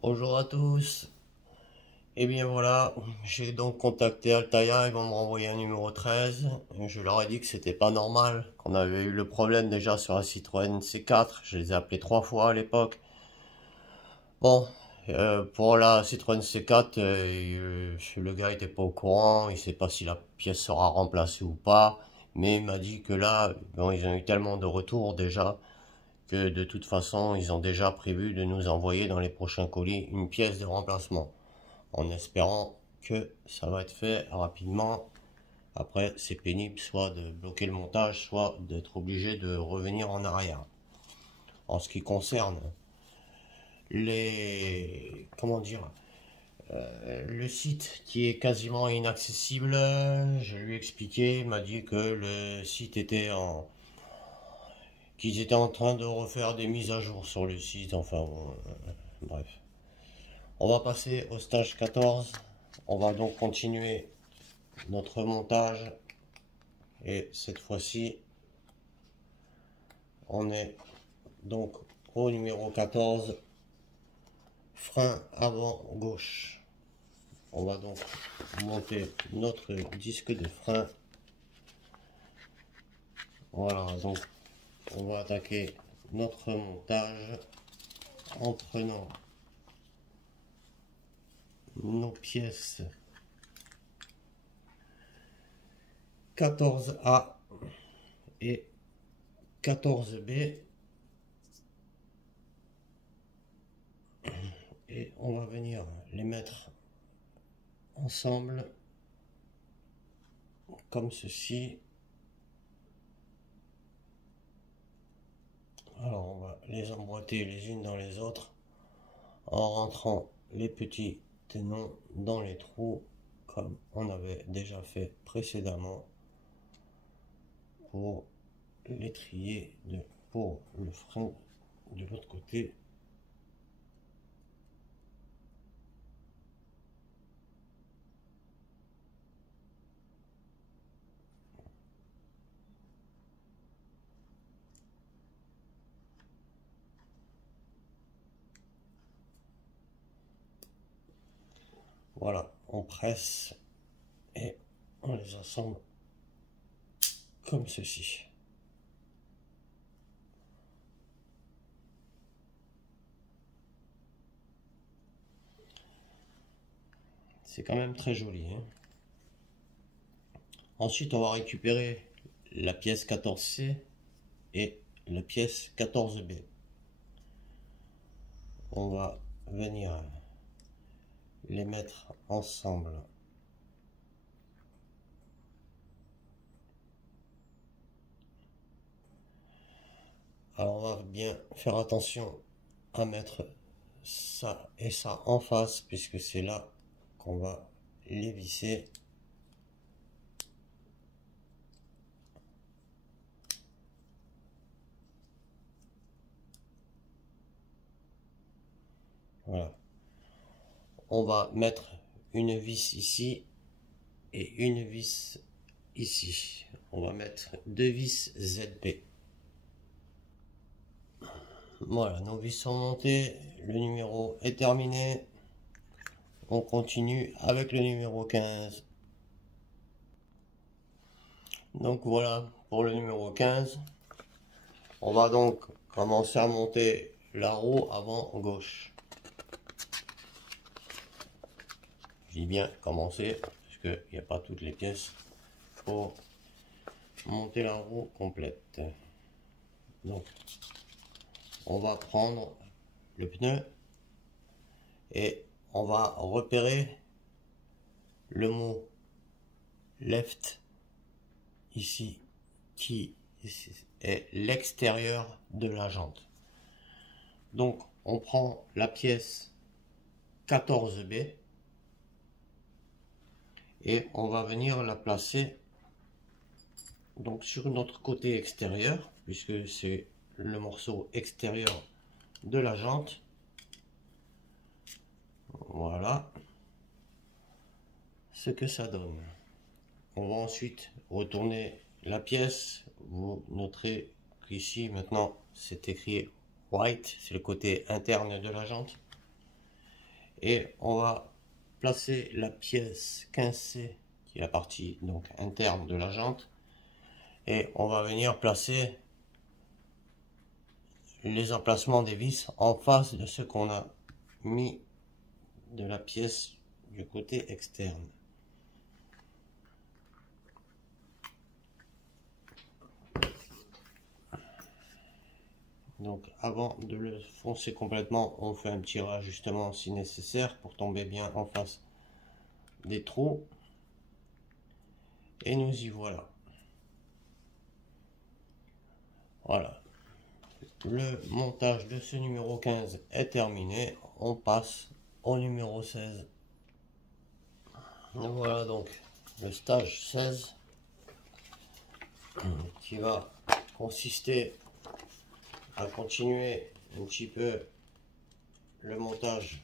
Bonjour à tous. Et bien voilà, j'ai donc contacté Altaïa, ils vont me renvoyer un numéro 13. Je leur ai dit que c'était pas normal, qu'on avait eu le problème déjà sur la Citroën C4. Je les ai appelés 3 fois à l'époque. Bon, pour la Citroën C4, le gars était pas au courant, il sait pas si la pièce sera remplacée ou pas. Mais il m'a dit que là, bon, ils ont eu tellement de retours déjà que de toute façon, ils ont déjà prévu de nous envoyer dans les prochains colis une pièce de remplacement, en espérant que ça va être fait rapidement. Après, c'est pénible soit de bloquer le montage, soit d'être obligé de revenir en arrière. En ce qui concerne les, comment dire, le site qui est quasiment inaccessible, je lui ai expliqué, il m'a dit que le site était qu'ils étaient en train de refaire des mises à jour sur le site, enfin bon, bref. On va passer au stage 14. On va donc continuer notre montage. Et cette fois-ci, on est donc au numéro 14. Frein avant gauche. On va donc monter notre disque de frein. Voilà, donc on va attaquer notre montage en prenant nos pièces 14A et 14B et on va venir les mettre ensemble comme ceci. Alors on va les emboîter les unes dans les autres en rentrant les petits tenons dans les trous comme on avait déjà fait précédemment pour l'étrier pour le frein de l'autre côté. Voilà, on presse et on les assemble comme ceci. C'est quand même très joli, hein. Ensuite, on va récupérer la pièce 14C et la pièce 14B. On va venir les mettre ensemble. Alors on va bien faire attention à mettre ça et ça en face puisque c'est là qu'on va les visser. Voilà. On va mettre une vis ici et une vis ici. On va mettre 2 vis ZP. Voilà, nos vis sont montées, le numéro est terminé. On continue avec le numéro 15. Donc voilà pour le numéro 15. On va donc commencer à monter la roue avant gauche. Je dis bien commencer parce qu'il n'y a pas toutes les pièces pour monter la roue complète. Donc on va prendre le pneu et on va repérer le mot left ici qui est l'extérieur de la jante. Donc on prend la pièce 14B et on va venir la placer donc sur notre côté extérieur puisque c'est le morceau extérieur de la jante. Voilà ce que ça donne. On va ensuite retourner la pièce. Vous noterez qu'ici maintenant c'est écrit white, c'est le côté interne de la jante. et on va placer la pièce 15C qui est la partie donc interne de la jante, et on va venir placer les emplacements des vis en face de ce qu'on a mis de la pièce du côté externe. Donc avant de le foncer complètement, on fait un petit réajustement si nécessaire pour tomber bien en face des trous. Et nous y voilà. Voilà. Le montage de ce numéro 15 est terminé. On passe au numéro 16. Voilà donc le stage 16 qui va consister à continuer un petit peu le montage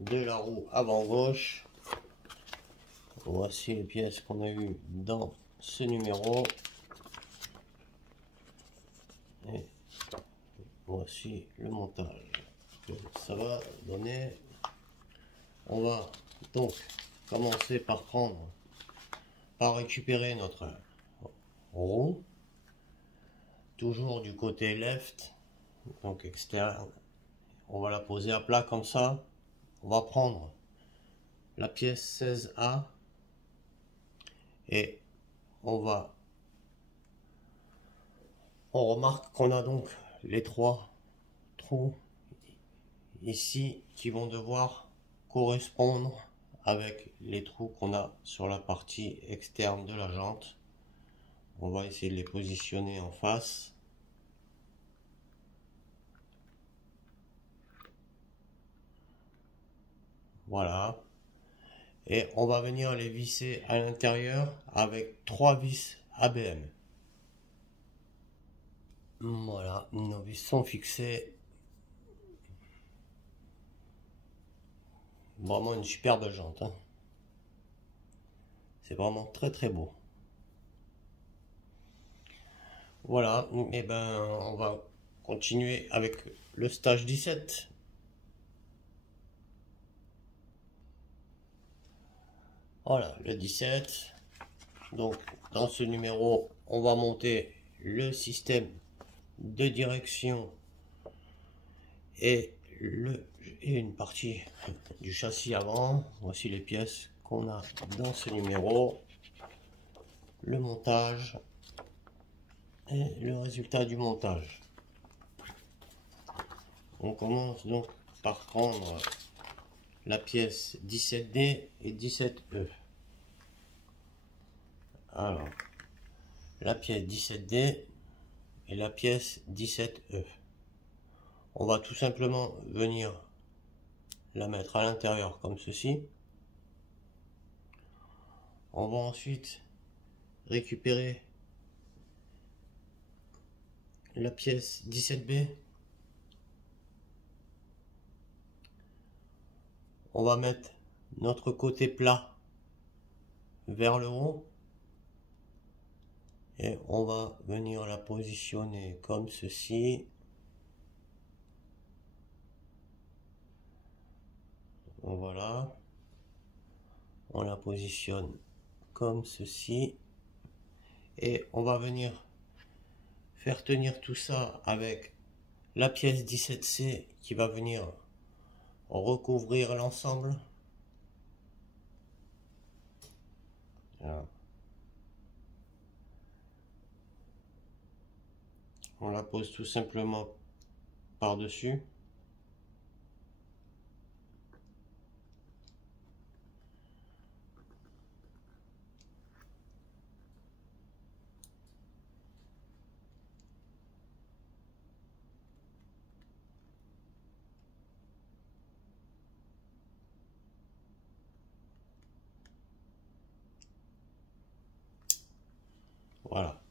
de la roue avant gauche. Voici les pièces qu'on a eues dans ce numéro. Et voici le montage que ça va donner. On va donc commencer par récupérer notre roue, toujours du côté left, donc externe. On va la poser à plat comme ça. On va prendre la pièce 16A et on remarque qu'on a donc les 3 trous ici qui vont devoir correspondre avec les trous qu'on a sur la partie externe de la jante. On va essayer de les positionner en face. Voilà. Et on va venir les visser à l'intérieur avec 3 vis ABM. Voilà, nos vis sont fixées. Vraiment une superbe jante, hein. C'est vraiment très beau. Voilà, et ben on va continuer avec le stage 17. Voilà, le 17. Donc dans ce numéro, on va monter le système de direction et une partie du châssis avant. Voici les pièces qu'on a dans ce numéro, le montage et le résultat du montage. On commence donc par prendre la pièce 17D et 17E. Alors, la pièce 17D et la pièce 17E. On va tout simplement venir la mettre à l'intérieur comme ceci. On va ensuite récupérer la pièce 17B. On va mettre notre côté plat vers le haut et on va venir la positionner comme ceci. Voilà, on la positionne comme ceci et on va venir faire tenir tout ça avec la pièce 17C qui va venir recouvrir l'ensemble. Voilà. On la pose tout simplement par-dessus. Voilà.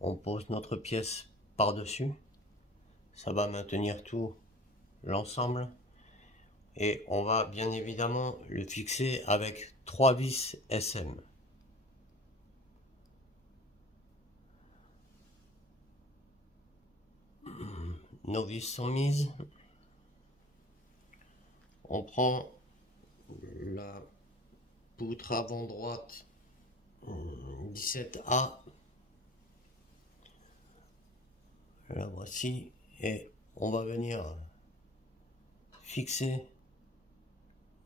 On pose notre pièce par-dessus. Ça va maintenir tout l'ensemble. Et on va bien évidemment le fixer avec 3 vis SM. Nos vis sont mises. On prend la poutre avant droite 17A, la voici, et on va venir fixer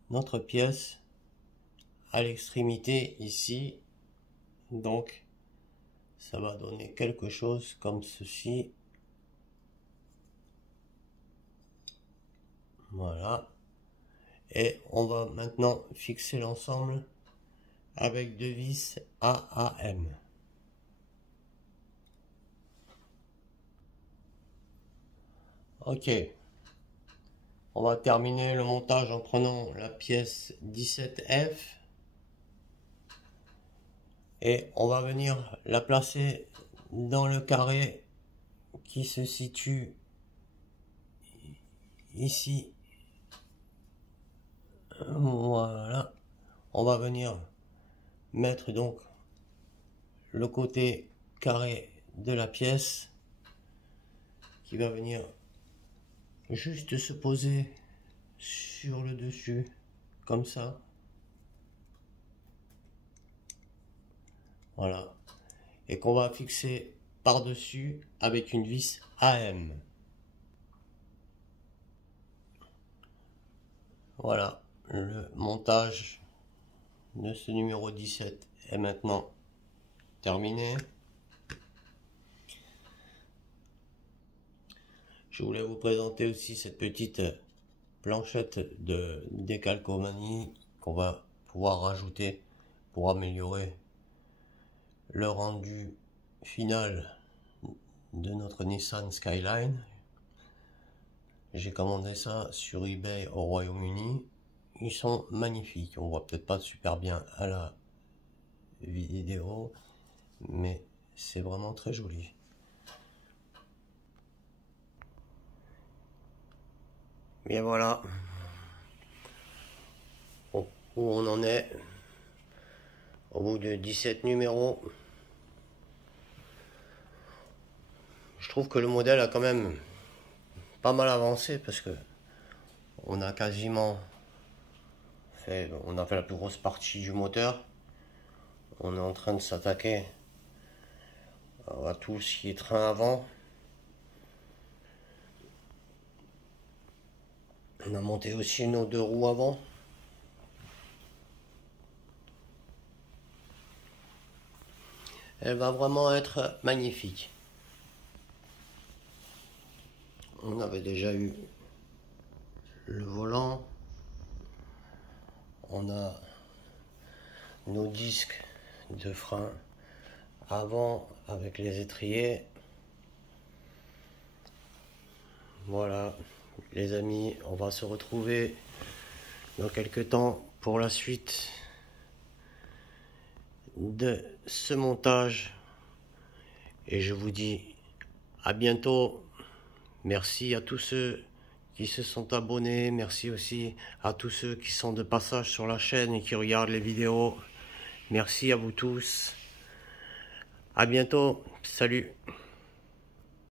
notre pièce à l'extrémité ici. Donc ça va donner quelque chose comme ceci. Voilà. Et on va maintenant fixer l'ensemble avec deux vis AAM. Ok. On va terminer le montage en prenant la pièce 17F. Et on va venir la placer dans le carré qui se situe ici. Voilà. On va venir mettre donc le côté carré de la pièce qui va venir juste se poser sur le dessus comme ça. Voilà. Et qu'on va fixer par dessus avec une vis AM. Voilà, le montage de ce numéro 17 est maintenant terminé. Je voulais vous présenter aussi cette petite planchette de décalcomanie qu'on va pouvoir rajouter pour améliorer le rendu final de notre Nissan Skyline. J'ai commandé ça sur eBay au Royaume-Uni. Ils sont magnifiques. On voit peut-être pas super bien à la vidéo, mais c'est vraiment très joli. Et voilà où on en est au bout de 17 numéros. Je trouve que le modèle a quand même pas mal avancé parce que on a quasiment fait, on a fait la plus grosse partie du moteur. On est en train de s'attaquer à tout ce qui est train avant. On a monté aussi nos deux roues avant. Elle va vraiment être magnifique. On avait déjà eu le volant. On a nos disques de frein avant avec les étriers. Voilà les amis, on va se retrouver dans quelques temps pour la suite de ce montage et je vous dis à bientôt. Merci à tous ceux qui se sont abonnés, merci aussi à tous ceux qui sont de passage sur la chaîne et qui regardent les vidéos. Merci à vous tous, à bientôt, salut.